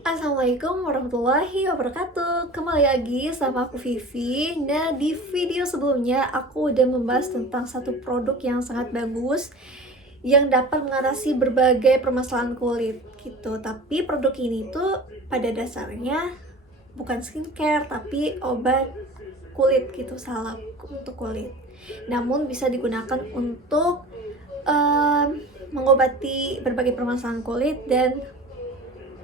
Assalamualaikum warahmatullahi wabarakatuh. Kembali lagi sama aku Vivi. Nah, di video sebelumnya aku udah membahas tentang satu produk yang sangat bagus yang dapat mengatasi berbagai permasalahan kulit gitu. Tapi produk ini tuh pada dasarnya bukan skincare tapi obat kulit gitu, salep untuk kulit. Namun bisa digunakan untuk mengobati berbagai permasalahan kulit dan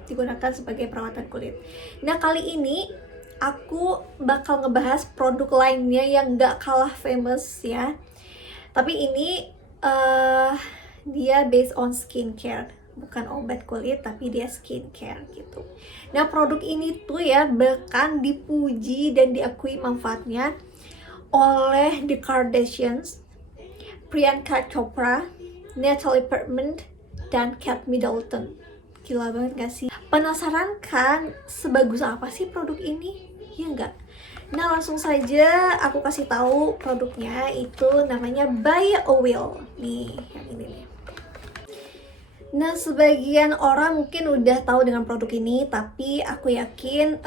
digunakan sebagai perawatan kulit. Nah, kali ini aku bakal ngebahas produk lainnya yang gak kalah famous ya. Tapi ini dia based on skincare, bukan obat kulit tapi dia skincare gitu. Nah, produk ini tuh ya bahkan dipuji dan diakui manfaatnya oleh The Kardashians, Priyanka Chopra, Natalie Portman, dan Kate Middleton. Gila banget gak sih? Penasaran kan sebagus apa sih produk ini? Ya enggak? Nah, langsung saja aku kasih tahu produknya. Itu namanya Bio Oil. Nih, yang ini nih. Nah, sebagian orang mungkin udah tahu dengan produk ini, tapi aku yakin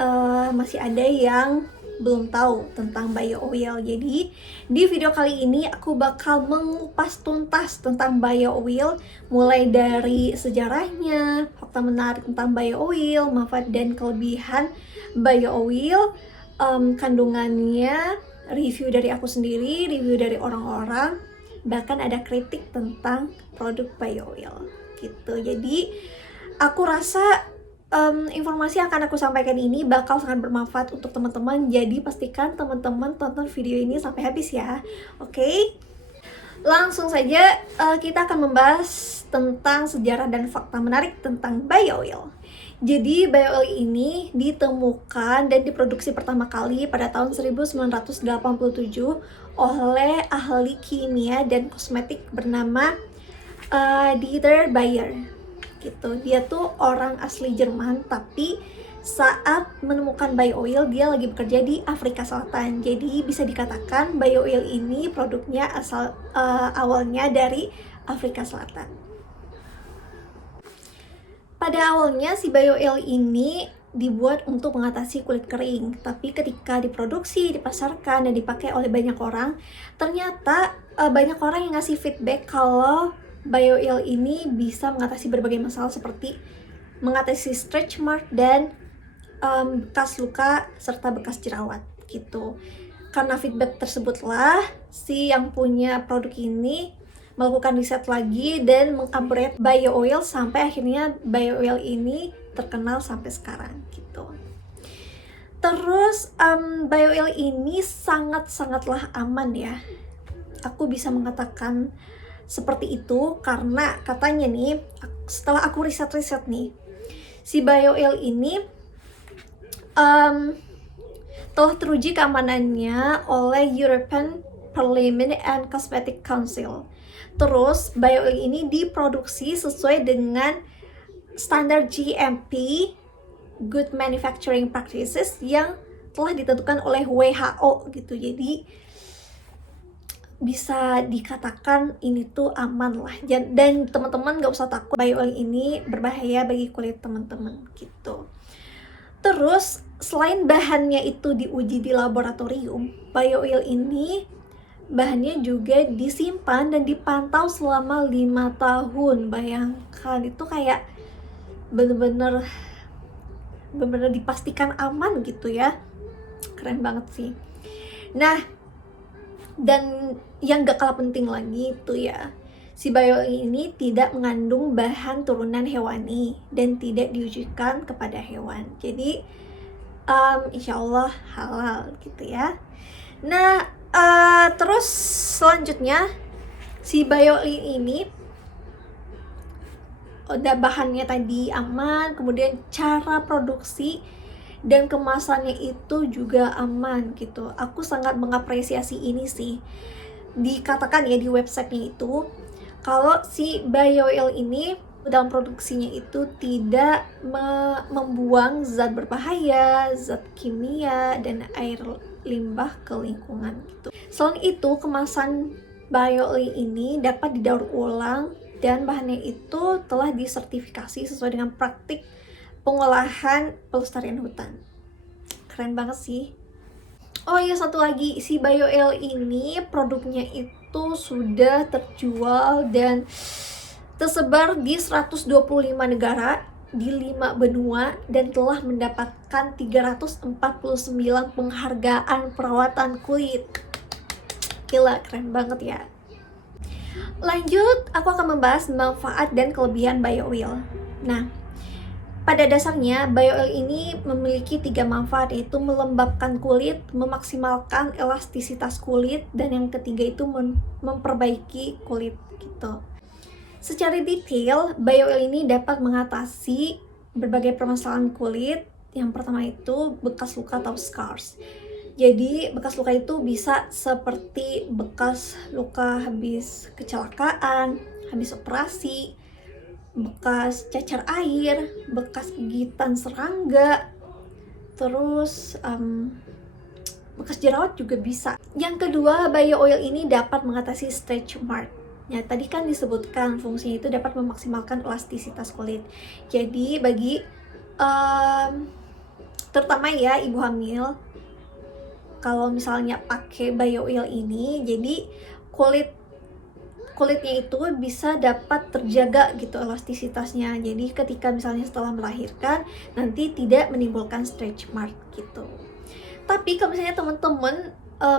masih ada yang belum tahu tentang Bio Oil. Jadi, di video kali ini aku bakal mengupas tuntas tentang Bio Oil, mulai dari sejarahnya, fakta menarik tentang Bio Oil, manfaat dan kelebihan Bio Oil, kandungannya, review dari aku sendiri, review dari orang-orang, bahkan ada kritik tentang produk Bio Oil gitu. Jadi aku rasa informasi yang akan aku sampaikan ini bakal sangat bermanfaat untuk teman-teman. Jadi pastikan teman-teman tonton video ini sampai habis ya. Oke? Langsung saja kita akan membahas tentang sejarah dan fakta menarik tentang Bio Oil. Jadi Bio Oil ini ditemukan dan diproduksi pertama kali pada tahun 1987 oleh ahli kimia dan kosmetik bernama Dieter Bayer gitu. Dia tuh orang asli Jerman, tapi saat menemukan Bio Oil dia lagi bekerja di Afrika Selatan. Jadi bisa dikatakan Bio Oil ini produknya awalnya dari Afrika Selatan. Pada awalnya si Bio Oil ini dibuat untuk mengatasi kulit kering, tapi ketika diproduksi, dipasarkan, dan dipakai oleh banyak orang, ternyata banyak orang yang ngasih feedback kalau Bio Oil ini bisa mengatasi berbagai masalah seperti mengatasi stretch mark dan bekas luka serta bekas jerawat gitu. Karena feedback tersebutlah si yang punya produk ini melakukan riset lagi dan mengupgrade Bio Oil sampai akhirnya Bio Oil ini terkenal sampai sekarang gitu. Terus Bio Oil ini sangat-sangatlah aman ya. Aku bisa mengatakan seperti itu karena katanya nih, setelah aku riset-riset nih, si Bio Oil ini telah teruji keamanannya oleh European Parliament and Cosmetic Council. Terus Bio Oil ini diproduksi sesuai dengan standar GMP, Good Manufacturing Practices, yang telah ditentukan oleh WHO gitu. Jadi bisa dikatakan ini tuh aman lah, dan teman-teman gak usah takut Bio Oil ini berbahaya bagi kulit teman-teman gitu. Terus selain bahannya itu diuji di laboratorium, Bio Oil ini bahannya juga disimpan dan dipantau selama 5 tahun. Bayangkan, itu kayak bener-bener dipastikan aman gitu ya. Keren banget sih. Nah, dan yang gak kalah penting lagi itu ya, si Bio Oil ini tidak mengandung bahan turunan hewani dan tidak diujikan kepada hewan. Jadi insya Allah halal gitu ya. Nah, terus selanjutnya si Bio Oil ini udah bahannya tadi aman, kemudian cara produksi dan kemasannya itu juga aman gitu. Aku sangat mengapresiasi ini sih. Dikatakan ya di websitenya itu, kalau si Bio Oil ini dalam produksinya itu tidak membuang zat berbahaya, zat kimia, dan air limbah ke lingkungan gitu. Selain itu, kemasan Bio Oil ini dapat didaur ulang dan bahannya itu telah disertifikasi sesuai dengan praktik pengolahan pelestarian hutan. Keren banget sih. Oh iya, satu lagi, si BioL ini produknya itu sudah terjual dan tersebar di 125 negara di 5 benua dan telah mendapatkan 349 penghargaan perawatan kulit. Gila, keren banget ya. Lanjut, aku akan membahas manfaat dan kelebihan BioOil. Nah, pada dasarnya, BioOil ini memiliki 3 manfaat, yaitu melembabkan kulit, memaksimalkan elastisitas kulit, dan yang ketiga itu memperbaiki kulit gitu. Secara detail, BioOil ini dapat mengatasi berbagai permasalahan kulit. Yang pertama itu bekas luka atau scars. Jadi bekas luka itu bisa seperti bekas luka habis kecelakaan, habis operasi, bekas cacar air, bekas gigitan serangga, terus bekas jerawat juga bisa. Yang kedua, BioOil ini dapat mengatasi stretch mark. Ya, tadi kan disebutkan fungsinya itu dapat memaksimalkan elastisitas kulit. Jadi bagi terutama ya ibu hamil, kalau misalnya pakai BioOil ini, jadi kulitnya itu bisa dapat terjaga gitu elastisitasnya. Jadi ketika misalnya setelah melahirkan nanti tidak menimbulkan stretch mark gitu. Tapi kalau misalnya teman-teman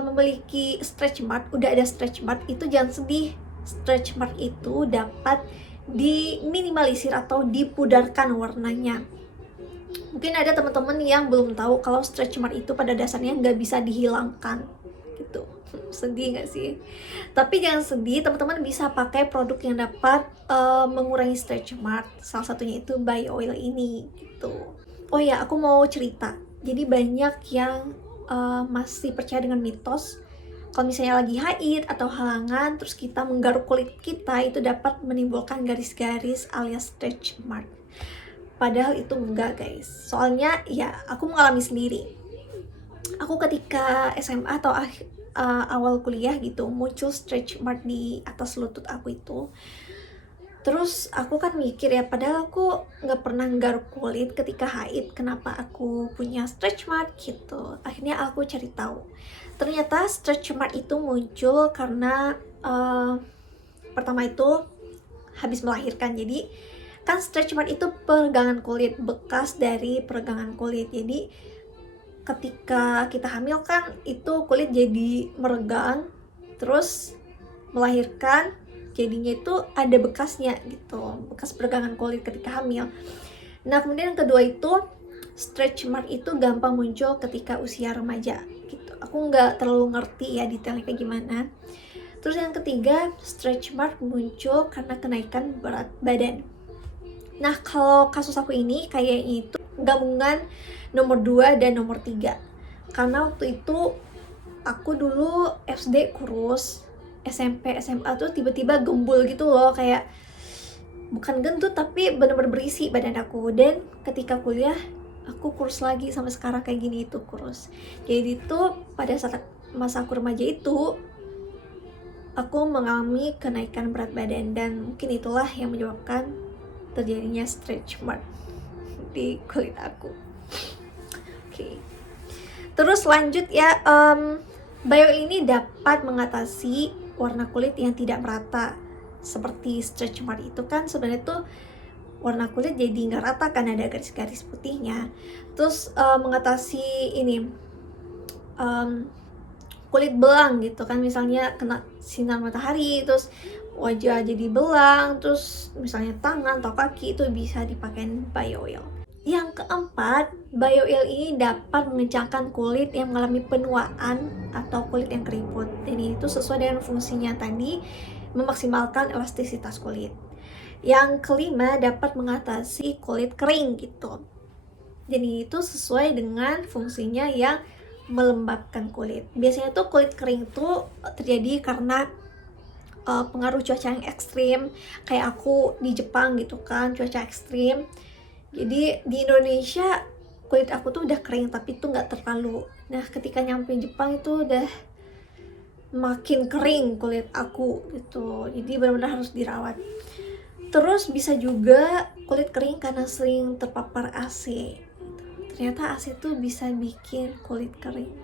memiliki stretch mark, udah ada stretch mark, itu jangan sedih. Stretch mark itu dapat diminimalisir atau dipudarkan warnanya. Mungkin ada teman-teman yang belum tahu kalau stretch mark itu pada dasarnya nggak bisa dihilangkan gitu. Sedih nggak sih? Tapi jangan sedih, teman-teman bisa pakai produk yang dapat mengurangi stretch mark. Salah satunya itu BioOil ini gitu. Oh ya, aku mau cerita. Jadi banyak yang masih percaya dengan mitos kalau misalnya lagi haid atau halangan, terus kita menggaruk kulit kita, itu dapat menimbulkan garis-garis alias stretch mark. Padahal itu enggak guys. Soalnya ya aku mengalami sendiri. Aku ketika SMA atau awal kuliah gitu, muncul stretch mark di atas lutut aku itu. Terus aku kan mikir ya, padahal aku nggak pernah nggaruk kulit ketika haid, kenapa aku punya stretch mark gitu. Akhirnya aku cari tahu. Ternyata stretch mark itu muncul karena pertama itu habis melahirkan. Jadi kan stretch mark itu peregangan kulit, bekas dari peregangan kulit. Jadi ketika kita hamil kan itu kulit jadi meregang, terus melahirkan jadinya itu ada bekasnya gitu, bekas peregangan kulit ketika hamil. Nah kemudian yang kedua itu stretch mark itu gampang muncul ketika usia remaja gitu. Aku nggak terlalu ngerti ya detailnya kayak gimana. Terus yang ketiga, stretch mark muncul karena kenaikan berat badan. Nah kalau kasus aku ini kayaknya itu gabungan nomor 2 dan nomor 3. Karena waktu itu aku dulu SD kurus, SMP, SMA tuh tiba-tiba gembul gitu loh, kayak bukan gendut tapi bener-bener berisi badan aku. Dan ketika kuliah aku kurus lagi, sampai sekarang kayak gini itu kurus. Jadi itu pada saat masa aku remaja itu aku mengalami kenaikan berat badan, dan mungkin itulah yang menyebabkan terjadinya stretch mark di kulit aku. Oke. Terus lanjut ya, BioOil ini dapat mengatasi warna kulit yang tidak merata seperti stretch mark itu kan sebenarnya tuh warna kulit jadi nggak rata kan, ada garis-garis putihnya. Terus mengatasi ini kulit belang gitu kan, misalnya kena sinar matahari terus wajah jadi belang, terus misalnya tangan atau kaki, itu bisa dipakai BioOil. Yang keempat, BioOil ini dapat mengencangkan kulit yang mengalami penuaan atau kulit yang keriput. Jadi itu sesuai dengan fungsinya tadi, memaksimalkan elastisitas kulit. Yang kelima, dapat mengatasi kulit kering gitu. Jadi itu sesuai dengan fungsinya yang melembabkan kulit. Biasanya tuh kulit kering tuh terjadi karena pengaruh cuaca yang ekstrim. Kayak aku di Jepang gitu kan, cuaca ekstrim. Jadi di Indonesia kulit aku tuh udah kering tapi tuh nggak terlalu. Nah ketika nyampe Jepang itu udah makin kering kulit aku gitu. Jadi benar-benar harus dirawat. Terus bisa juga kulit kering karena sering terpapar AC. Ternyata AC tuh bisa bikin kulit kering.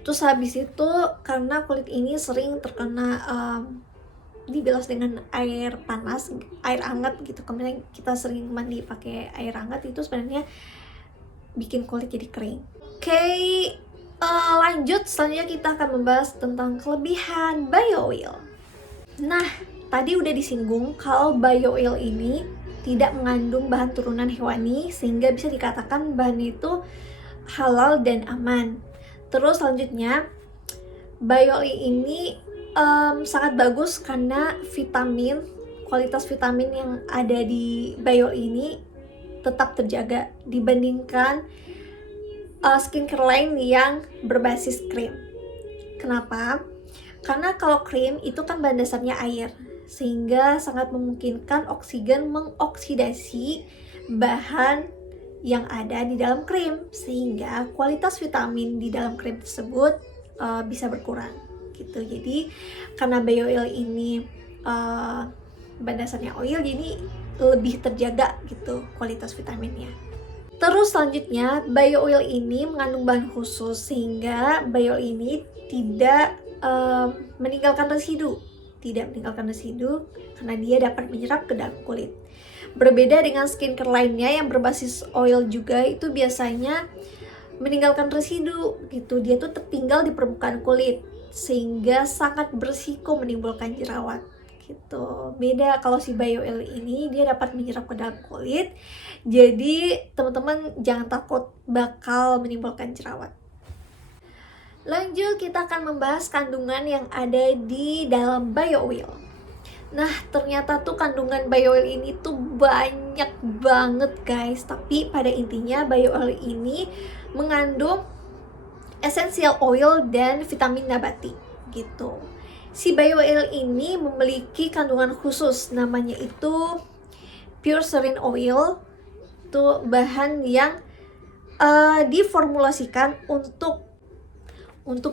Terus habis itu karena kulit ini sering terkena dibilas dengan air panas, air hangat gitu. Kemudian kita sering mandi pakai air hangat, itu sebenarnya bikin kulit jadi kering. Oke, lanjut selanjutnya kita akan membahas tentang kelebihan bio oil. Nah, tadi udah disinggung kalau bio oil ini tidak mengandung bahan turunan hewani sehingga bisa dikatakan bahan itu halal dan aman. Terus selanjutnya bio oil ini sangat bagus karena kualitas vitamin yang ada di bio oil ini tetap terjaga dibandingkan skincare lain yang berbasis krim. Kenapa? Karena kalau krim itu kan bahan dasarnya air, sehingga sangat memungkinkan oksigen mengoksidasi bahan yang ada di dalam krim, sehingga kualitas vitamin di dalam krim tersebut bisa berkurang gitu. Jadi karena bio oil ini bahan dasarnya oil, jadi lebih terjaga gitu kualitas vitaminnya. Terus selanjutnya, bio oil ini mengandung bahan khusus sehingga bio oil ini tidak meninggalkan residu karena dia dapat menyerap ke dalam kulit. Berbeda dengan skincare lainnya yang berbasis oil juga, itu biasanya meninggalkan residu gitu. Dia tuh tertinggal di permukaan kulit sehingga sangat berisiko menimbulkan jerawat gitu. Beda kalau si bio oil ini, dia dapat menyerap ke dalam kulit. Jadi teman-teman jangan takut bakal menimbulkan jerawat. Lanjut, kita akan membahas kandungan yang ada di dalam bio oil. Nah, ternyata tuh kandungan bio oil ini tuh banyak banget guys. Tapi pada intinya bio oil ini mengandung essential oil dan vitamin nabati gitu. Si bio oil ini memiliki kandungan khusus, namanya itu pure serine oil. Itu bahan yang diformulasikan untuk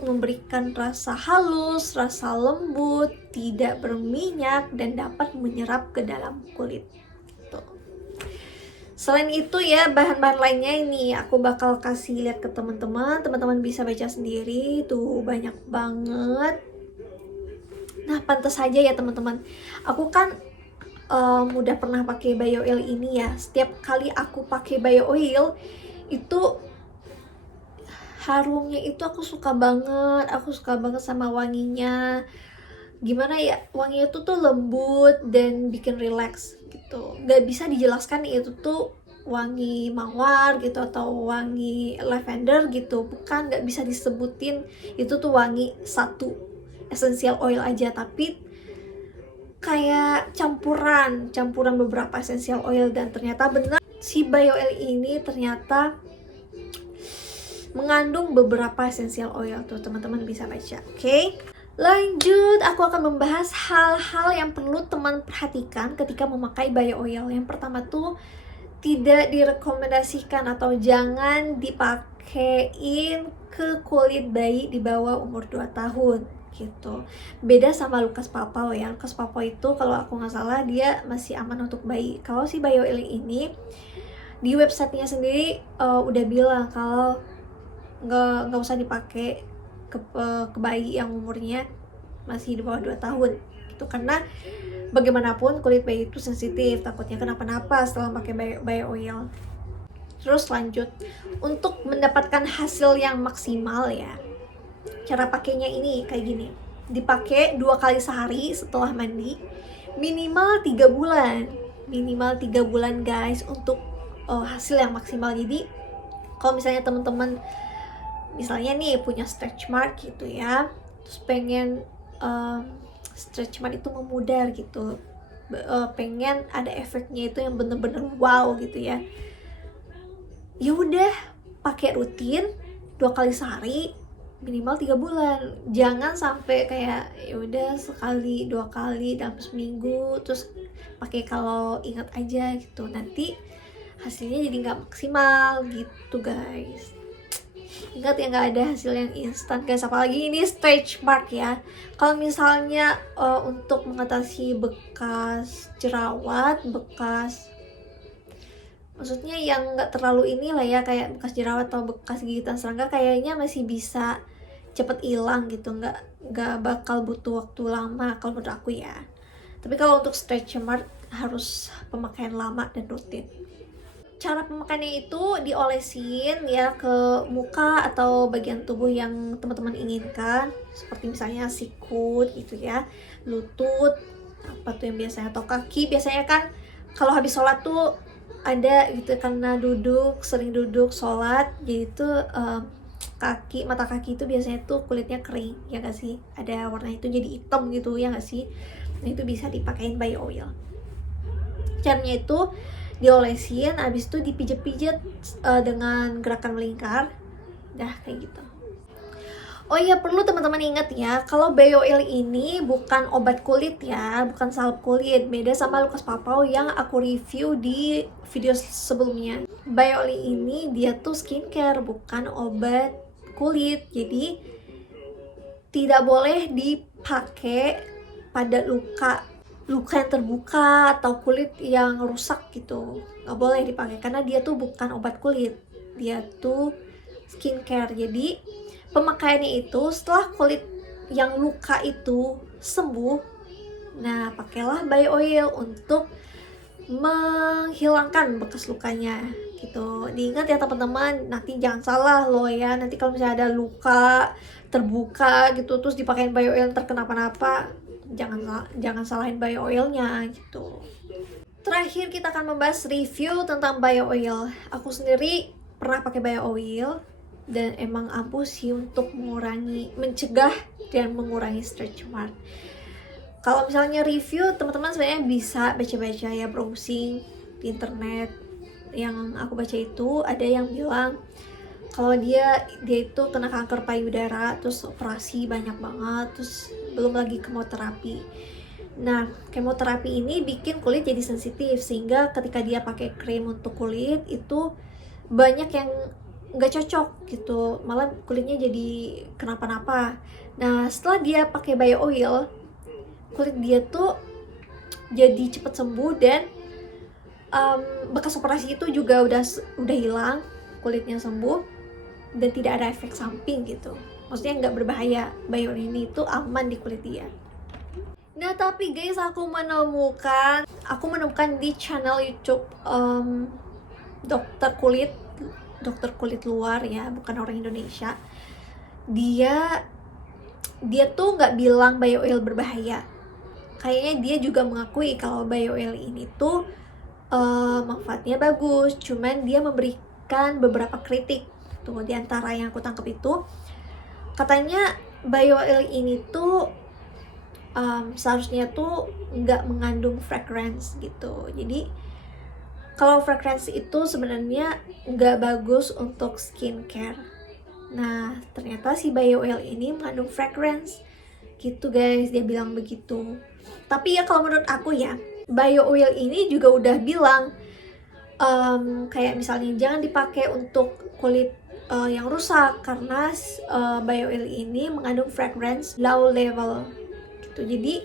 memberikan rasa halus, rasa lembut, tidak berminyak, dan dapat menyerap ke dalam kulit. Tuh. Selain itu ya, bahan-bahan lainnya ini aku bakal kasih lihat ke teman-teman. Teman-teman bisa baca sendiri, tuh banyak banget. Nah, pantas saja ya teman-teman. Aku kan udah pernah pakai bio oil ini ya. Setiap kali aku pakai bio oil itu harumnya itu aku suka banget sama wanginya. Gimana ya, wanginya itu tuh lembut dan bikin relax gitu. Gak bisa dijelaskan itu tuh wangi mawar gitu atau wangi lavender gitu, bukan, gak bisa disebutin itu tuh wangi satu essential oil aja, tapi kayak campuran beberapa essential oil. Dan ternyata benar si bio oil ini ternyata mengandung beberapa essential oil tuh, teman-teman bisa baca. Oke. Lanjut, aku akan membahas hal-hal yang perlu teman perhatikan ketika memakai bio oil. Yang pertama tuh, tidak direkomendasikan atau jangan dipakein ke kulit bayi di bawah umur 2 tahun gitu. Beda sama Lucas Papaw ya. Lucas Papaw itu kalau aku nggak salah dia masih aman untuk bayi. Kalau si bio oil ini di websitenya sendiri udah bilang kalau nggak usah dipakai ke bayi yang umurnya masih di bawah 2 tahun itu, karena bagaimanapun kulit bayi itu sensitif, takutnya kenapa-napa setelah pakai bio oil. Terus lanjut, untuk mendapatkan hasil yang maksimal ya, cara pakainya ini kayak gini. Dipakai 2 kali sehari setelah mandi, minimal 3 bulan guys, untuk hasil yang maksimal. Jadi kalau misalnya teman-teman misalnya nih punya stretch mark gitu ya, terus pengen stretch mark itu memudar gitu, pengen ada efeknya itu yang bener-bener wow gitu ya, ya udah pakai rutin 2 kali sehari minimal 3 bulan. Jangan sampai kayak ya udah sekali 2 kali dalam seminggu terus pakai kalau ingat aja gitu, nanti hasilnya jadi nggak maksimal gitu guys. Ingat ya, nggak ada hasil yang instan guys, apalagi ini stretch mark ya. Kalau misalnya untuk mengatasi bekas jerawat, maksudnya yang nggak terlalu ini lah ya, kayak bekas jerawat atau bekas gigitan serangga, kayaknya masih bisa cepet hilang gitu, nggak bakal butuh waktu lama kalau menurut aku ya. Tapi kalau untuk stretch mark harus pemakaian lama dan rutin. Cara pemakaiannya itu diolesin ya ke muka atau bagian tubuh yang teman-teman inginkan, seperti misalnya sikut gitu ya, lutut, apa tuh yang biasanya, atau kaki. Biasanya kan kalau habis sholat tuh ada gitu, karena sering duduk sholat, jadi tuh mata kaki itu biasanya tuh kulitnya kering ya gak sih, ada warna itu jadi hitam gitu ya gak sih. Nah itu bisa dipakein bio oil. Caranya itu diolesin, abis itu dipijat-pijat dengan gerakan melingkar, dah kayak gitu. Oh iya, perlu teman-teman ingat ya, kalau bio oil ini bukan obat kulit ya, bukan salep kulit. Beda sama Lukas Papau yang aku review di video sebelumnya. Bio oil ini dia tuh skincare, bukan obat kulit. Jadi tidak boleh dipakai pada luka yang terbuka atau kulit yang rusak gitu, nggak boleh dipakai karena dia tuh bukan obat kulit, dia tuh skincare. Jadi pemakaiannya itu setelah kulit yang luka itu sembuh, nah pakailah bio oil untuk menghilangkan bekas lukanya gitu. Diingat ya teman-teman, nanti jangan salah loh ya, nanti kalau misalnya ada luka terbuka gitu terus dipakein bio oil terkenapa-napa, jangan salahin bio oilnya gitu. Terakhir kita akan membahas review tentang bio oil. Aku sendiri pernah pakai bio oil dan emang ampuh sih untuk mencegah dan mengurangi stretch mark. Kalau misalnya review, teman-teman sebenarnya bisa baca-baca ya, browsing di internet. Yang aku baca itu ada yang bilang kalau dia itu kena kanker payudara, terus operasi banyak banget, terus belum lagi kemoterapi. Nah, kemoterapi ini bikin kulit jadi sensitif, sehingga ketika dia pakai krim untuk kulit itu banyak yang nggak cocok gitu, malah kulitnya jadi kenapa-napa. Nah, setelah dia pakai bio oil, kulit dia tuh jadi cepet sembuh dan bekas operasi itu juga udah hilang, kulitnya sembuh dan tidak ada efek samping gitu. Maksudnya nggak berbahaya, bio oil ini tuh aman di kulit dia. Nah tapi guys, aku menemukan di channel YouTube dokter kulit luar ya, bukan orang Indonesia. Dia tuh nggak bilang bio oil berbahaya. Kayaknya dia juga mengakui kalau bio oil ini tuh manfaatnya bagus, cuman dia memberikan beberapa kritik. Tuh di antara yang aku tangkap itu, katanya bio oil ini tuh seharusnya tuh nggak mengandung fragrance gitu. Jadi kalau fragrance itu sebenarnya nggak bagus untuk skincare. Nah ternyata si bio oil ini mengandung fragrance gitu guys, dia bilang begitu. Tapi ya kalau menurut aku ya, bio oil ini juga udah bilang kayak misalnya jangan dipakai untuk kulit yang rusak karena bio oil ini mengandung fragrance low level gitu. Jadi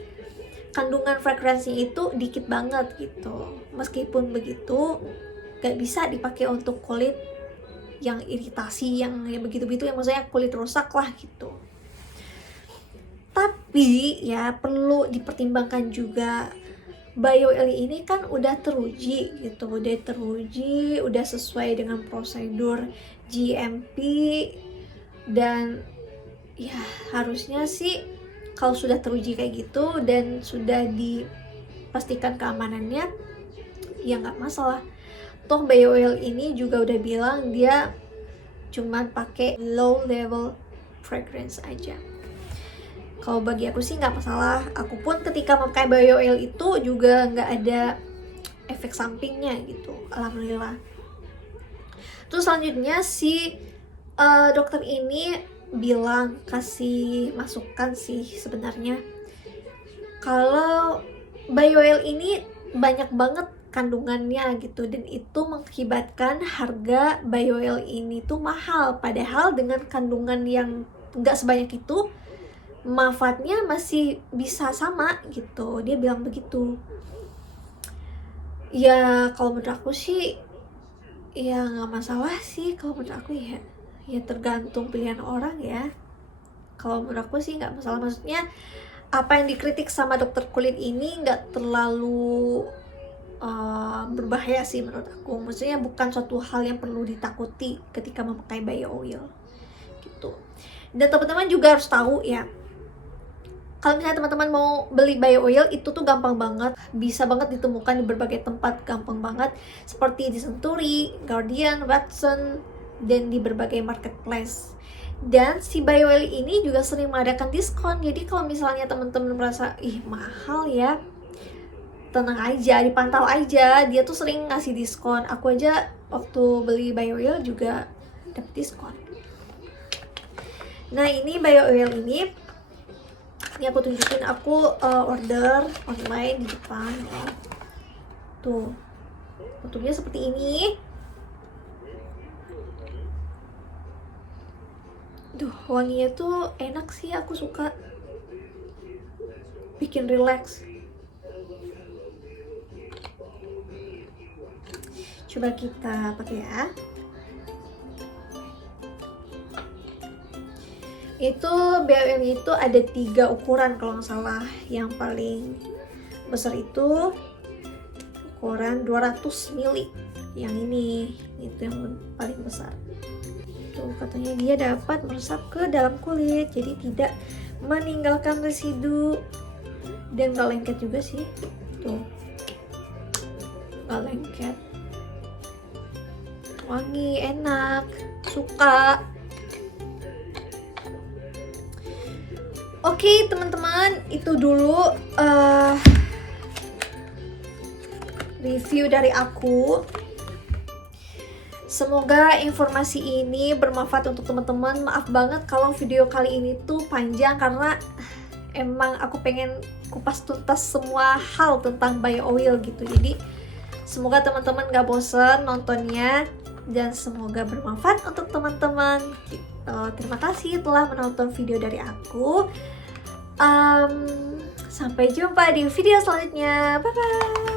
kandungan fragrance-nya itu dikit banget gitu. Meskipun begitu, gak bisa dipakai untuk kulit yang iritasi, yang begitu-begitu, yang maksudnya kulit rusak lah gitu. Tapi ya perlu dipertimbangkan juga, bio oil ini kan udah teruji gitu, udah sesuai dengan prosedur GMP, dan ya harusnya sih kalau sudah teruji kayak gitu dan sudah dipastikan keamanannya, ya nggak masalah. Toh bio oil ini juga udah bilang dia cuman pakai low level fragrance aja. Kalau bagi aku sih nggak masalah. Aku pun ketika memakai bio oil itu juga nggak ada efek sampingnya gitu, alhamdulillah. Terus selanjutnya si dokter ini bilang, kasih masukan sih sebenarnya, kalau bio oil ini banyak banget kandungannya gitu, dan itu mengakibatkan harga bio oil ini tuh mahal, padahal dengan kandungan yang nggak sebanyak itu manfaatnya masih bisa sama gitu, dia bilang begitu. Ya kalau menurut aku sih ya nggak masalah sih, kalau menurut aku ya tergantung pilihan orang ya. Kalau menurut aku sih nggak masalah, maksudnya apa yang dikritik sama dokter kulit ini nggak terlalu berbahaya sih menurut aku. Maksudnya bukan suatu hal yang perlu ditakuti ketika memakai bio oil gitu. Dan teman-teman juga harus tahu ya, kalau misalnya teman-teman mau beli bio oil itu tuh gampang banget, bisa banget ditemukan di berbagai tempat, gampang banget, seperti di Century, Guardian, Watson, dan di berbagai marketplace. Dan si bio oil ini juga sering mengadakan diskon, jadi kalau misalnya teman-teman merasa ih mahal ya, tenang aja, dipantau aja, dia tuh sering ngasih diskon. Aku aja waktu beli bio oil juga dapet diskon. Nah ini bio oil ini aku tunjukin, aku order online di Jepang ya. Tuh bentuknya seperti ini. Duh, wanginya tuh enak sih, aku suka, bikin relax. Coba kita pakai ya. Itu BOM itu ada 3 ukuran kalau nggak salah. Yang paling besar itu ukuran 200 ml. Yang ini itu yang paling besar. Tuh katanya dia dapat meresap ke dalam kulit, jadi tidak meninggalkan residu dan nggak lengket juga sih. Tuh nggak lengket, wangi, enak, suka. Oke teman-teman, itu dulu review dari aku. Semoga informasi ini bermanfaat untuk teman-teman. Maaf banget kalau video kali ini tuh panjang, karena emang aku pengen kupas tuntas semua hal tentang bio oil gitu. Jadi semoga teman-teman gak bosen nontonnya, dan semoga bermanfaat untuk teman-teman. Terima kasih telah menonton video dari aku. Sampai jumpa di video selanjutnya. Bye bye.